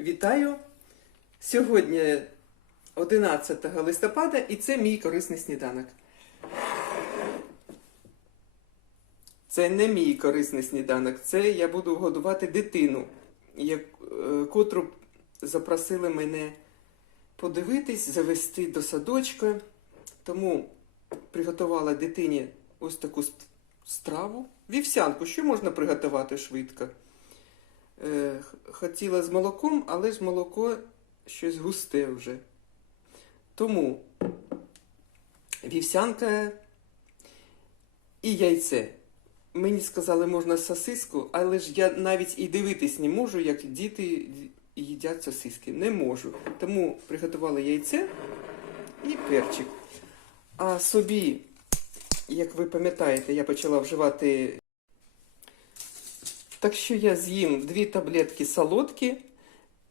Вітаю! Сьогодні 11 листопада і це мій корисний сніданок. Це не мій корисний сніданок, це я буду годувати дитину, е, котру запросили мене подивитись, завести до садочка. Тому приготувала дитині ось таку страву. Вівсянку, що можна приготувати швидко? Е, хотіла з молоком, але ж молоко щось густе вже. Тому вівсянка і яйце. Мені сказали, можна сосиску, але ж я навіть і дивитись не можу, як діти їдять сосиски. Не можу. Тому приготувала яйце і перчик. А собі, як ви пам'ятаєте, я почала вживати так що я з'їм дві таблетки солодкі,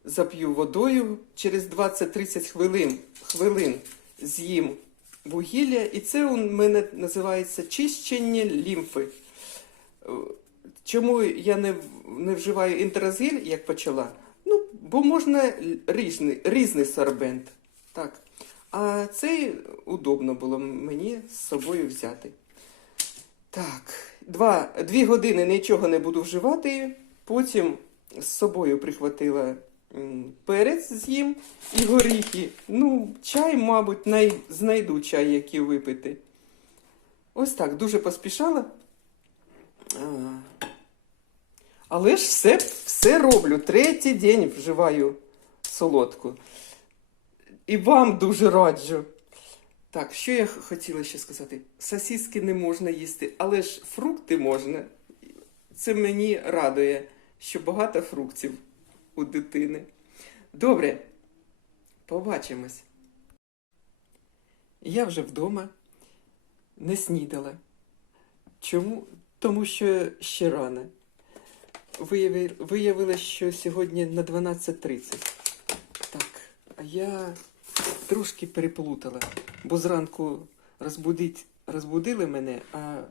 зап'ю водою, через 20-30 хвилин, хвилин з'їм вугілля, і це у мене називається чищення лімфи. Чому я не, не вживаю інтеразиль, як почала? Ну, бо можна різний, різний сорбент. Так. А цей удобно було мені з собою взяти. Так, два, дві години нічого не буду вживати. Потім з собою прихватила перець з'їм і горіхи. Ну, чай, мабуть, най... знайду чай, який випити. Ось так, дуже поспішала. Але ж все, все роблю. Третій день вживаю солодку. І вам дуже раджу. Так, що я хотіла ще сказати? Сосиски не можна їсти, але ж фрукти можна. Це мені радує, що багато фруктів у дитини. Добре, побачимось. Я вже вдома не снідала. Чому? Тому що ще рано. Вияви- Виявилось, що сьогодні на 12.30. Так, а я трошки переплутала, бо зранку розбудить, розбудили мене, а,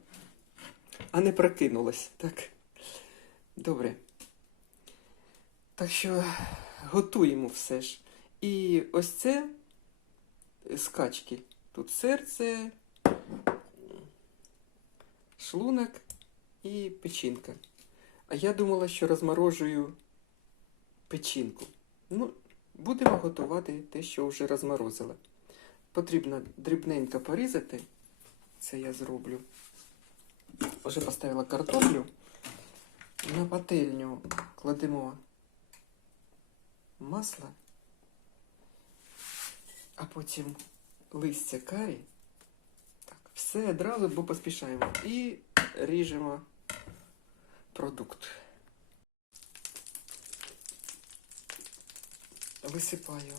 а не прокинулась. Так. Добре. Так що готуємо все ж. І ось це скачки. Тут серце, шлунок і печінка. А я думала, що розморожую печінку. Ну, Будемо готувати те, що вже розморозила. Потрібно дрібненько порізати. Це я зроблю. Вже поставила картоплю. На пательню кладемо масло, а потім листя карі. Так, все одразу, бо поспішаємо. І ріжемо продукт. Висипаю.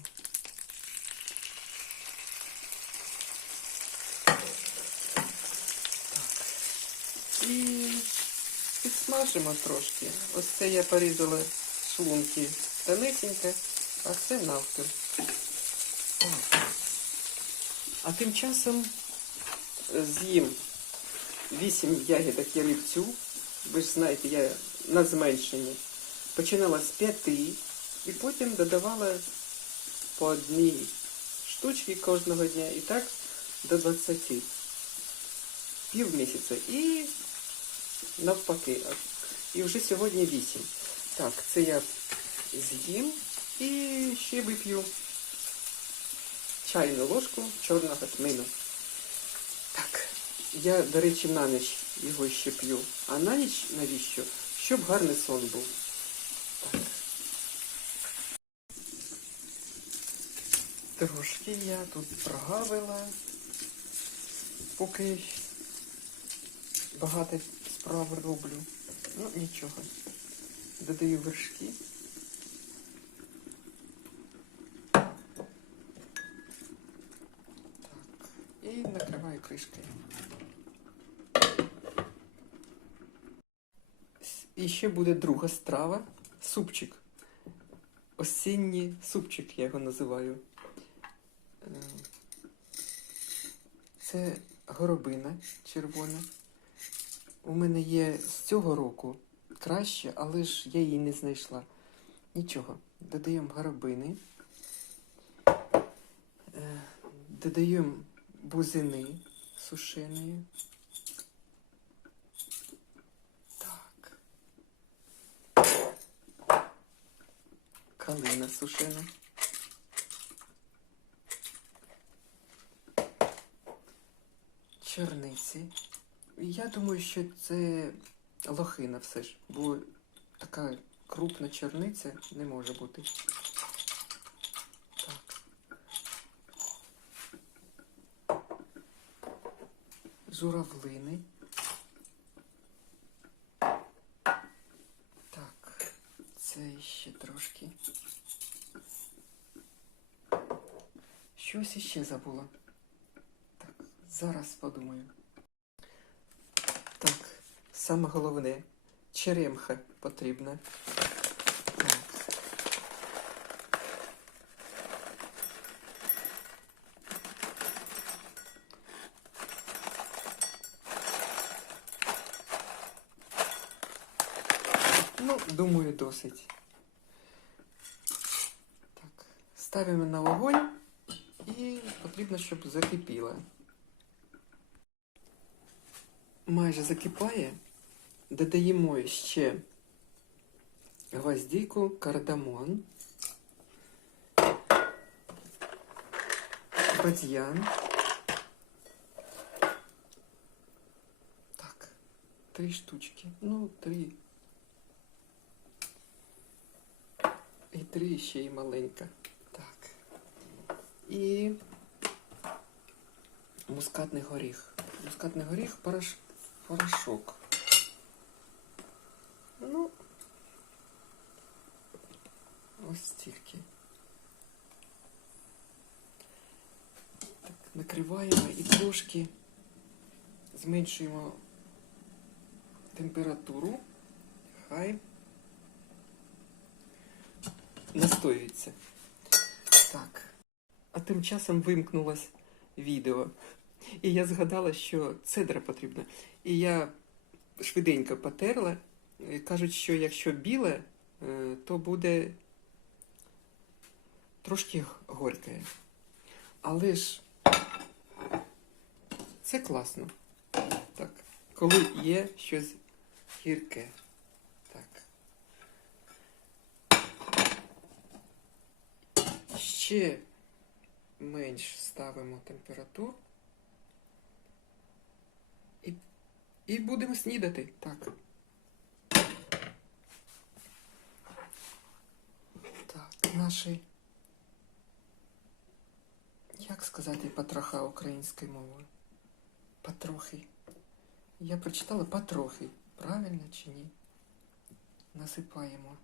Так. І підсмажимо трошки. Ось це я порізала шлунки тонесенько, а це навпіл. А тим часом з'їм 8 ягідок ялівцю. Ви ж знаєте, я на зменшенні. Починала з 5 і потім додавала по одній штучці кожного дня і так до 20. Пів місяця. І навпаки. І вже сьогодні 8. Так, це я з'їм і ще вип'ю чайну ложку чорного тмину. Так, я, до речі, на ніч його ще п'ю. А на ніч навіщо? Щоб гарний сон був. Трошки я тут прогавила, поки багато справ роблю. Ну, нічого. Додаю вершки. Так. І накриваю кришкою. І ще буде друга страва. Супчик. Осінній супчик я його називаю. Це горобина червона. У мене є з цього року краще, але ж я її не знайшла. Нічого. Додаємо горобини. Е, Додаємо бузини сушеної. Так. Калина сушена. Черниці. Я думаю, що це лохина все ж, бо така крупна черниця не може бути. Так. Журавлини. Так, це ще трошки. Щось іще забула. Зараз подумаю. Так, саме головне, черемха потрібна. Ну, думаю, досить. Так, ставимо на вогонь і потрібно, щоб закипіло. Майже закипає. Додаємо ще гвоздику, кардамон, бадьян. Так, три штучки. Ну, три. І три ще й маленька. Так. І мускатний горіх. Мускатний горіх порошок порошок. Ну, ось стільки. Так, накриваємо і трошки зменшуємо температуру. Хай настоюється. Так. А тим часом вимкнулось відео. І я згадала, що цедра потрібна. І я швиденько потерла. Кажуть, що якщо біле, е, то буде трошки горьке. Але ж це класно. Так. Коли є щось гірке. Так. Ще менш ставимо температуру. І, і будемо снідати. Так. Так, наші. Як сказати потроха українською мовою? Потрохи. Я прочитала потрохи. Правильно чи ні? Насипаємо.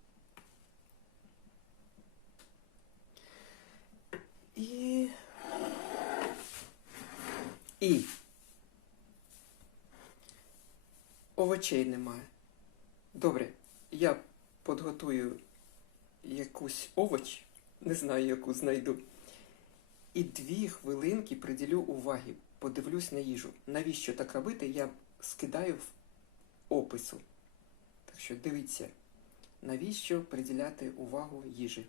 І. І. Овочей немає. Добре, я підготую якусь овоч, не знаю, яку знайду. І дві хвилинки приділю уваги, подивлюсь на їжу. Навіщо так робити, я скидаю в опису. Так що дивіться, навіщо приділяти увагу їжі.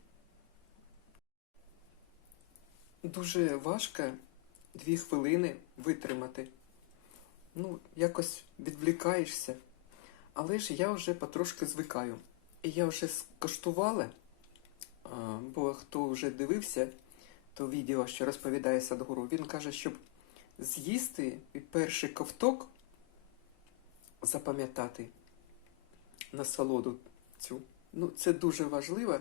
Дуже важко дві хвилини витримати. Ну, якось відвлікаєшся. Але ж я вже потрошки звикаю. І я вже скоштувала, бо хто вже дивився то відео, що розповідає Садгуру, він каже, щоб з'їсти і перший ковток запам'ятати насолоду цю. Ну, це дуже важливо.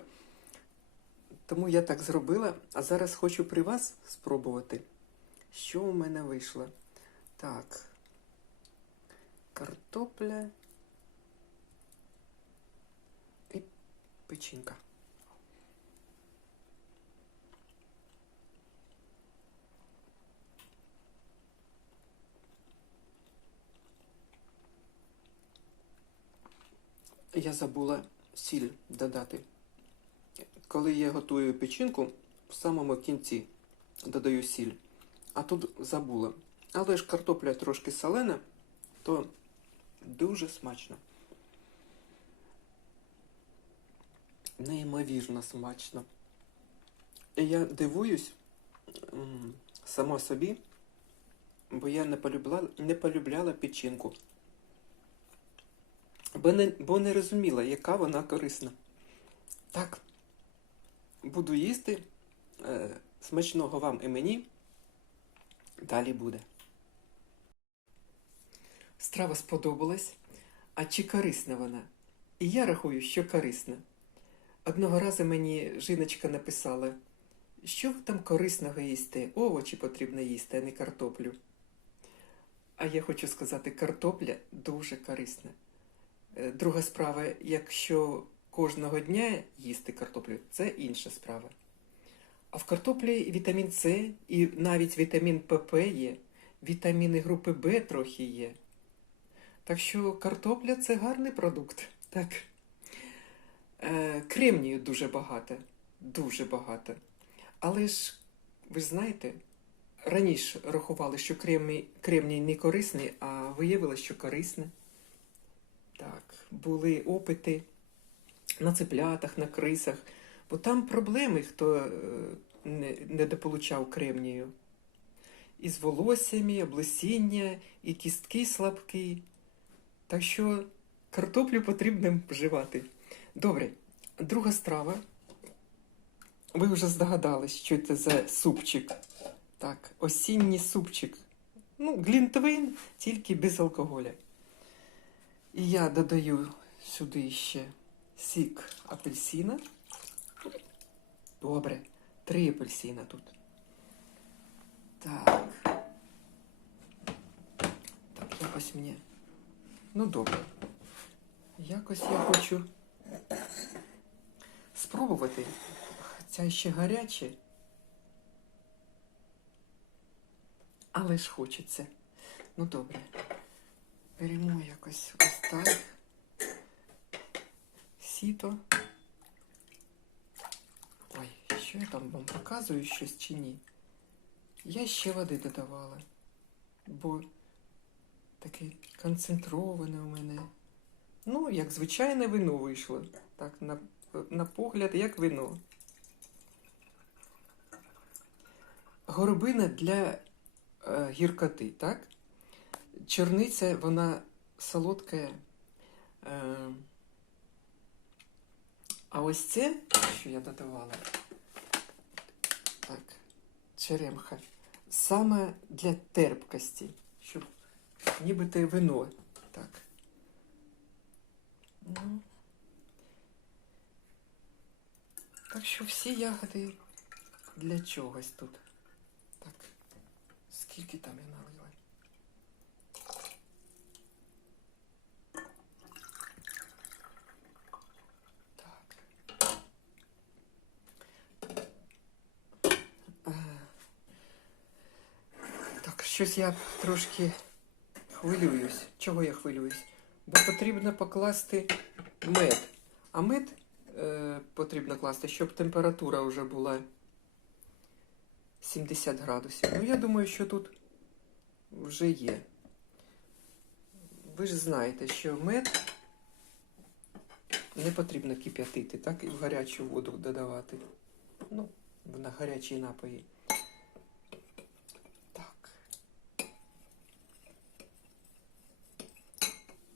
Тому я так зробила, а зараз хочу при вас спробувати, що у мене вийшло. Так, картопля і печінка. Я забула сіль додати. Коли я готую печінку, в самому кінці додаю сіль. А тут забула. Але ж картопля трошки солена, то дуже смачно. Неймовірно смачно. І я дивуюсь м, само собі, бо я не полюбляла, не полюбляла печінку. Бо не, бо не розуміла, яка вона корисна. Так, буду їсти. Е, смачного вам і мені. Далі буде. Страва сподобалась. А чи корисна вона? І я рахую, що корисна. Одного разу мені жіночка написала, що ви там корисного їсте? Овочі потрібно їсти, а не картоплю. А я хочу сказати, картопля дуже корисна. Е, Друга справа, якщо кожного дня їсти картоплю, це інша справа. А в картоплі вітамін С і навіть вітамін ПП є, вітаміни групи Б трохи є. Так що картопля це гарний продукт. Так. Е, кремнію дуже багато. Дуже багато. Але ж, ви ж знаєте, раніше рахували, що кремній, кремній не корисний, а виявилося, що корисний. Так, були опити на цеплятах, на крисах, бо там проблеми, хто е, не, не дополучав кремнію. І з волоссями, облесіння, і кістки слабкі. Так що картоплю потрібно вживати. Добре, друга страва. Ви вже здогадались, що це за супчик. Так, осінній супчик. Ну, глінтвейн, тільки без алкоголя. І я додаю сюди ще сік апельсина. Добре, три апельсина тут. Так. Так, якось мені. Ну, добре. Якось я хочу спробувати. Це ще гаряче. Але ж хочеться. Ну добре. Беремо якось ось так. Сіто. Ой, що я там вам показую щось чи ні? Я ще води додавала, бо таке концентроване у мене. Ну, як звичайне вино вийшло. Так, на, на погляд, як вино. Горобина для е, гіркоти, так? Чорниця, вона солодка. Е, а ось це, що я додавала, так, черемха, саме для терпкості, щоб нібито вино. Так. Ну. Так що всі ягоди для чогось тут. Так. Скільки там я налила? Так. Е. Так, щось я трошки хвилююсь. Чого я хвилююсь? Бо потрібно покласти мед. А мед е, потрібно класти, щоб температура вже була 70 градусів. Ну, я думаю, що тут вже є. Ви ж знаєте, що мед не потрібно кип'ятити, так і в гарячу воду додавати. Ну, на гарячі напої.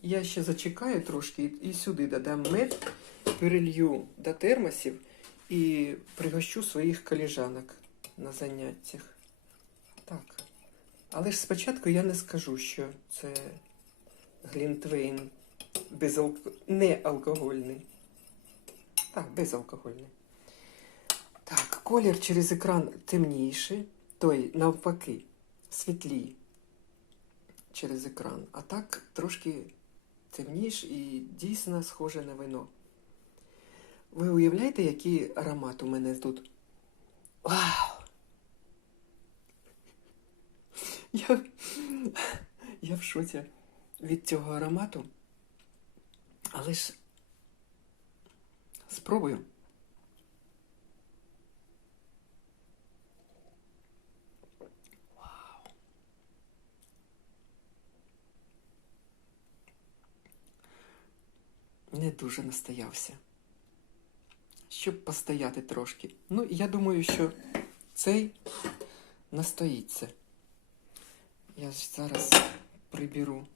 Я ще зачекаю трошки і сюди додам мед, перелью до термосів і пригощу своїх коліжанок на заняттях. Так. Але ж спочатку я не скажу, що це глінтвейн безалко... не. Так, безалкогольний. Так, колір через екран темніший, той навпаки, світлій через екран. А так трошки темніш і дійсно схоже на вино. Ви уявляєте, який аромат у мене тут? Вау! Я, я в шоці від цього аромату. Але ж спробую. Не дуже настоявся. щоб постояти трошки. Ну, я думаю, що цей настоїться. Я зараз приберу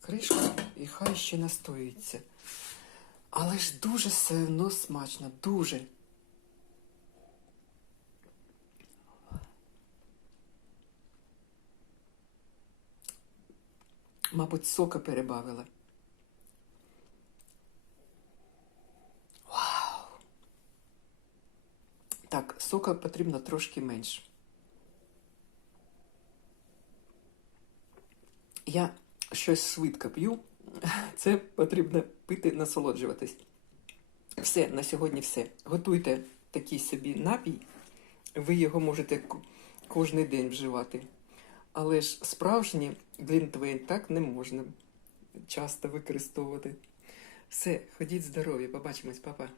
кришку і хай ще настоїться. Але ж дуже все одно смачно, дуже. Мабуть, сока перебавила. Вау! Так, сока потрібно трошки менше. Я щось швидко п'ю. Це потрібно пити, насолоджуватись. Все, на сьогодні все. Готуйте такий собі напій. Ви його можете кожен день вживати. Але ж справжні глінтвейн так не можна часто використовувати. Все, ходіть здорові, побачимось, папа.